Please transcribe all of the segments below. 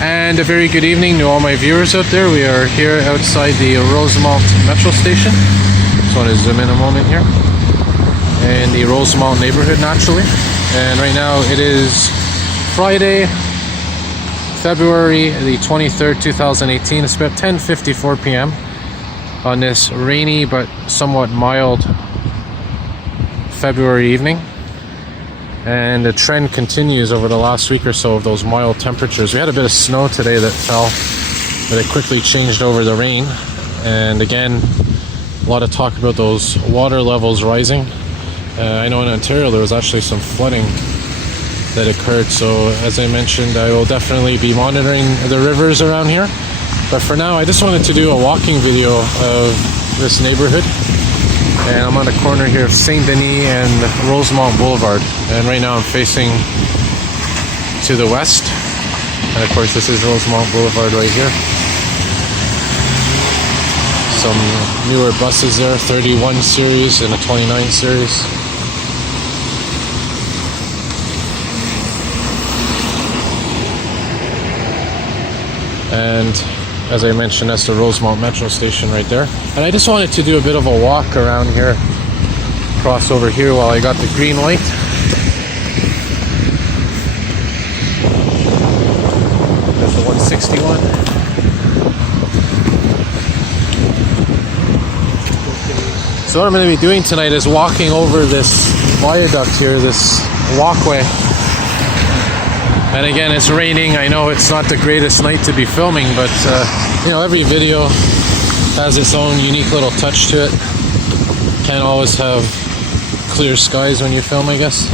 And a very good evening to all my viewers out there. We are here outside the Rosemount Metro Station. Just want to zoom in a moment here. In the Rosemount neighborhood, naturally. And right now it is Friday, February the 23rd, 2018. It's about 10:54 p.m. on this rainy but somewhat mild February evening. And the trend continues over the last week or so of those mild temperatures. We had a bit of snow today that fell, but it quickly changed over the rain. And again, a lot of talk about those water levels rising. I know in Ontario there was actually some flooding that occurred. So as I mentioned, I will definitely be monitoring the rivers around here. But for now, I just wanted to do a walking video of this neighborhood. And I'm on the corner here of St. Denis and Rosemount Boulevard. And right now I'm facing to the west. And of course this is Rosemount Boulevard right here. Some newer buses there, 31 series and a 29 series. And as I mentioned, that's the Rosemount Metro Station right there. And I just wanted to do a bit of a walk around here, cross over here while I got the green light. There's the 161. So what I'm going to be doing tonight is walking over this viaduct here, this walkway. And again, it's raining. I know it's not the greatest night to be filming, but you know, every video has its own unique little touch to it. Can't always have clear skies when you film, I guess.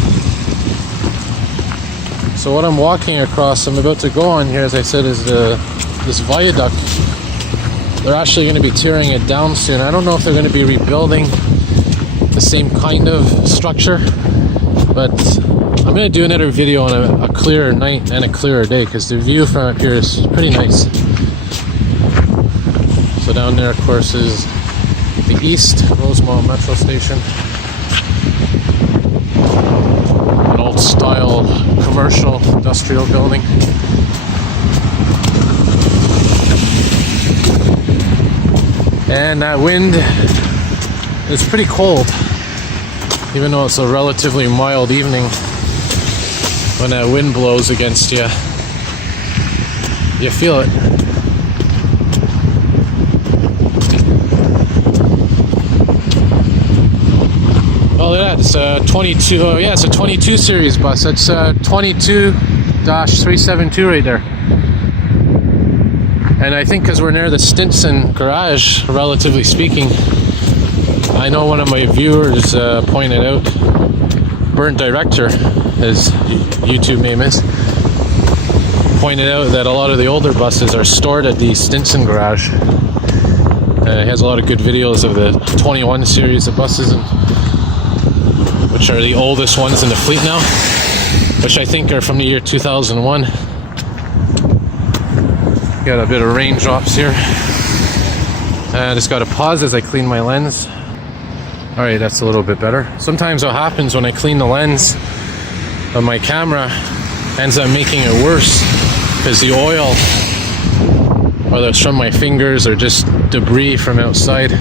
So what I'm walking across, I'm about to go on here, as I said, is this viaduct. They're actually going to be tearing it down soon. I don't know if they're going to be rebuilding the same kind of structure, but I'm going to do another video on a clearer night and a clearer day, because the view from up here is pretty nice. So down there, of course, is the East Rosemount Metro Station. An old style commercial industrial building. And that wind is pretty cold, even though it's a relatively mild evening. When that wind blows against you, you feel it. Oh, look at that. It's a 22. Oh, yeah, it's a 22 series bus. It's a 22-372 right there. And I think because we're near the Stinson garage, relatively speaking, I know one of my viewers pointed out, Burnt Director, his YouTube name is, pointed out that a lot of the older buses are stored at the Stinson garage. He has a lot of good videos of the 21 series of buses, which are the oldest ones in the fleet now, which I think are from the year 2001. Got a bit of raindrops here. I just got to pause as I clean my lens. Alright, that's a little bit better. Sometimes what happens when I clean the lens of my camera ends up making it worse, because the oil, whether it's from my fingers or just debris from outside,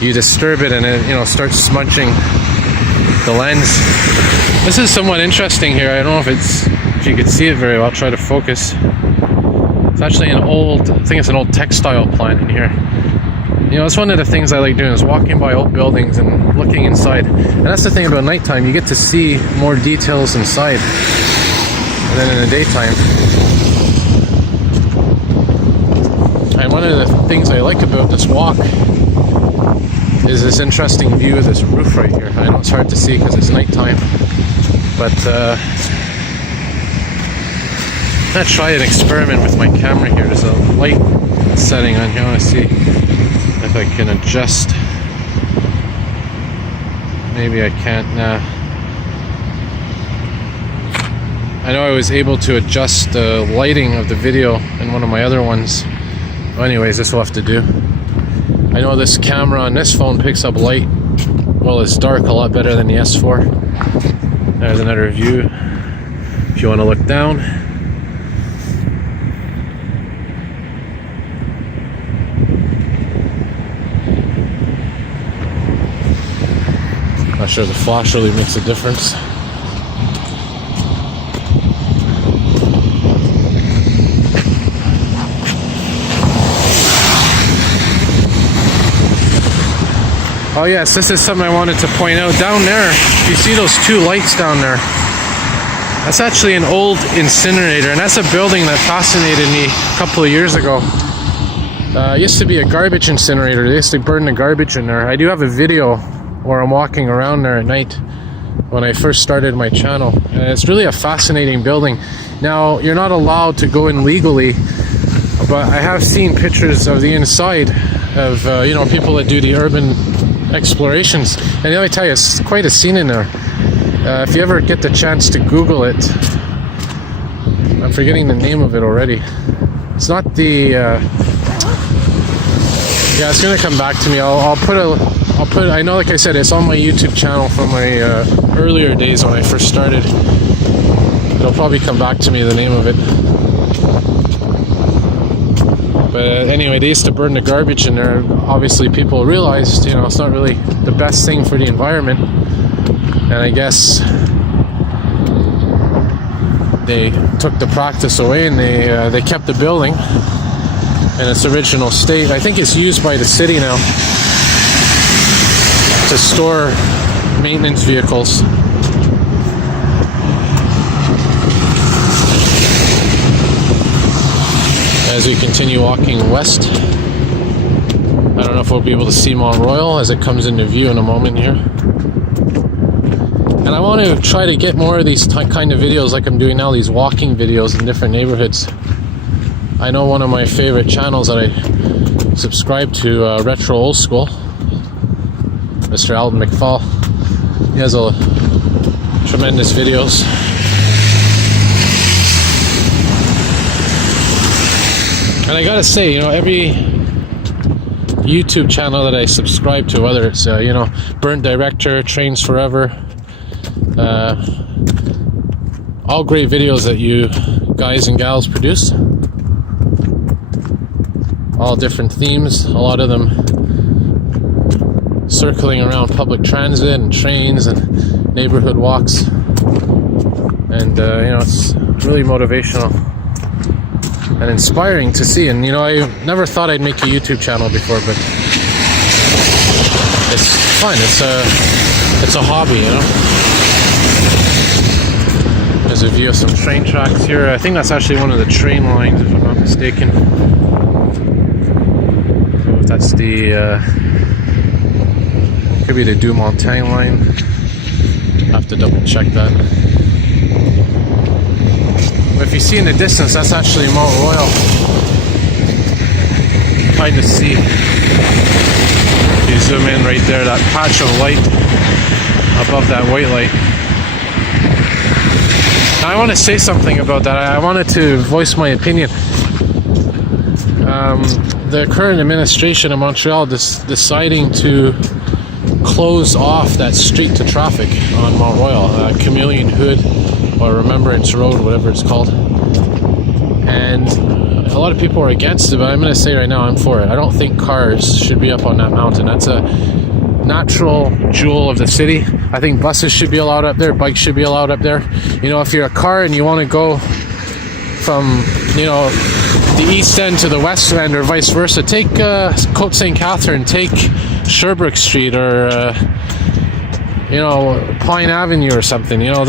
you disturb it and it, you know, starts smudging the lens. This is somewhat interesting here. I don't know if you could see it very well. I'll try to focus. It's actually an old, I think it's an old textile plant in here. You know, it's one of the things I like doing, is walking by old buildings and looking inside. And that's the thing about nighttime, you get to see more details inside than in the daytime. And one of the things I like about this walk is this interesting view of this roof right here. I know it's hard to see because it's nighttime, but I'm going to try an experiment with my camera here. There's a light setting on here. I want to see if I can adjust. Maybe I can't. I know I was able to adjust the lighting of the video in one of my other ones. Well, anyways, this will have to do. I know this camera on this phone picks up light, well, it's dark, a lot better than the S4. There's another view if you want to look down. Not sure the flash really makes a difference. Oh yes, this is something I wanted to point out. Down there, you see those two lights down there? That's actually an old incinerator, and that's a building that fascinated me a couple of years ago. It used to be a garbage incinerator. They used to burn the garbage in there. I do have a video where I'm walking around there at night when I first started my channel. And it's really a fascinating building. Now, you're not allowed to go in legally, but I have seen pictures of the inside of you know, people that do the urban explorations, and let me tell you, it's quite a scene in there. If you ever get the chance to Google it, I'm forgetting the name of it already. It's not the yeah, it's gonna come back to me. I'll put I know, like I said, it's on my YouTube channel from my earlier days when I first started. It'll probably come back to me, the name of it. But anyway, they used to burn the garbage in there. Obviously people realized, you know, it's not really the best thing for the environment, and I guess they took the practice away, and they kept the building in its original state. I think it's used by the city now to store maintenance vehicles. As we continue walking west, I don't know if we'll be able to see Mount Royal as it comes into view in a moment here. And I want to try to get more of these kind of videos like I'm doing now, these walking videos in different neighborhoods. I know one of my favorite channels that I subscribe to, Retro Old School, Mr. Alden McFall. He has a tremendous videos. And I gotta say, you know, every YouTube channel that I subscribe to, whether it's, you know, Burnt Director, Trains Forever, all great videos that you guys and gals produce. All different themes, a lot of them circling around public transit and trains and neighborhood walks. And, you know, it's really motivational and inspiring to see. And you know, I never thought I'd make a YouTube channel before, but it's fun. It's a hobby, you know. There's a view of some train tracks here. I think that's actually one of the train lines, if I'm not mistaken. So if that's the could be the Du Montagne line. I'll have to double check that. But if you see in the distance, that's actually Mount Royal. Hard to see. If you zoom in right there, that patch of light above that white light. Now, I want to say something about that. I wanted to voice my opinion. The current administration of Montreal deciding to close off that street to traffic on Mount Royal, Chameleon Hood, or Remembrance Road, whatever it's called. And a lot of people are against it, but I'm going to say right now, I'm for it. I don't think cars should be up on that mountain. That's a natural jewel of the city. I think buses should be allowed up there, bikes should be allowed up there. You know, if you're a car and you want to go from, you know, the east end to the west end or vice versa, take Côte St. Catherine, take Sherbrooke Street, or you know, Pine Avenue or something. You know,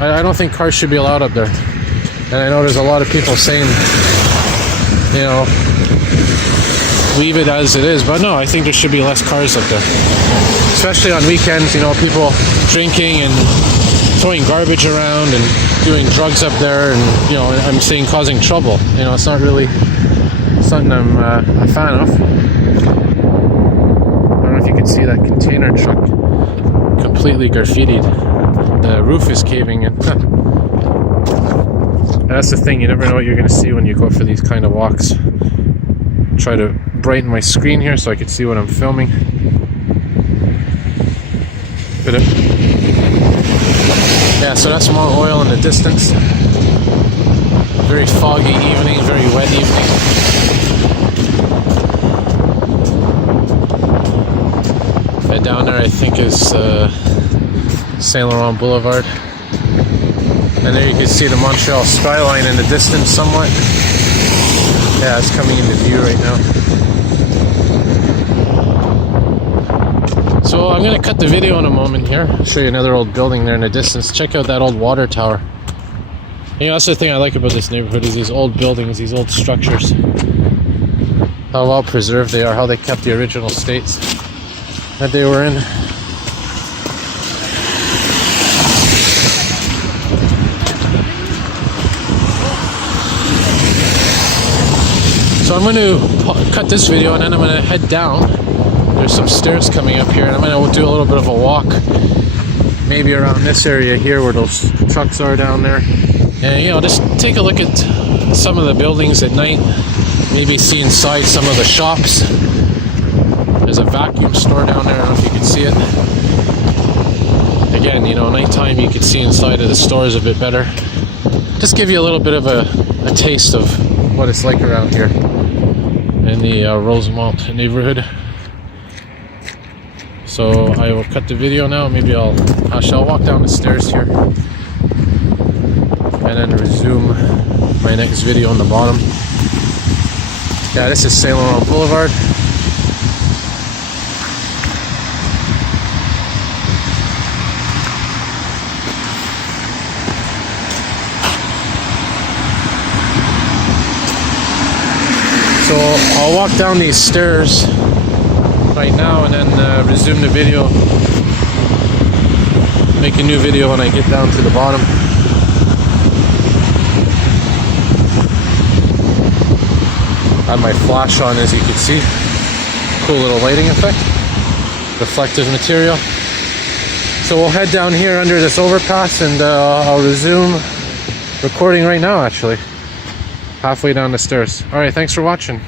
I don't think cars should be allowed up there. And I know there's a lot of people saying, you know, leave it as it is, but no, I think there should be less cars up there, especially on weekends. You know, people drinking and throwing garbage around and doing drugs up there, and you know, I'm saying causing trouble. You know, it's not really something I'm a fan of. I don't know if you can see that container truck completely graffitied. The roof is caving in. That's the thing, you never know what you're going to see when you go for these kind of walks. Try to brighten my screen here so I can see what I'm filming. Yeah, so that's Mount Royal in the distance. Very foggy evening, very wet evening. Down there I think is Saint Laurent Boulevard. And there you can see the Montreal skyline in the distance somewhat. Yeah, it's coming into view right now. So I'm going to cut the video in a moment here. I'll show you another old building there in the distance. Check out that old water tower. You know, that's the thing I like about this neighborhood is these old buildings, these old structures. How well preserved they are, how they kept the original states that they were in. So I'm going to cut this video and then I'm going to head down. There's some stairs coming up here and I'm going to do a little bit of a walk. Maybe around this area here where those trucks are down there. And you know, just take a look at some of the buildings at night. Maybe see inside some of the shops. There's a vacuum store down there, I don't know if you can see it. Again, you know, nighttime you can see inside of the stores a bit better. Just give you a little bit of a taste of what it's like around here in the Rosemount neighborhood. So I will cut the video now. Maybe I'll walk down the stairs here and then resume my next video on the bottom. Yeah, this is Saint Laurent Boulevard. So I'll walk down these stairs right now and then resume the video. Make a new video when I get down to the bottom. I have my flash on, as you can see. Cool little lighting effect. Reflective material. So we'll head down here under this overpass and I'll resume recording right now actually. Halfway down the stairs. Alright, thanks for watching.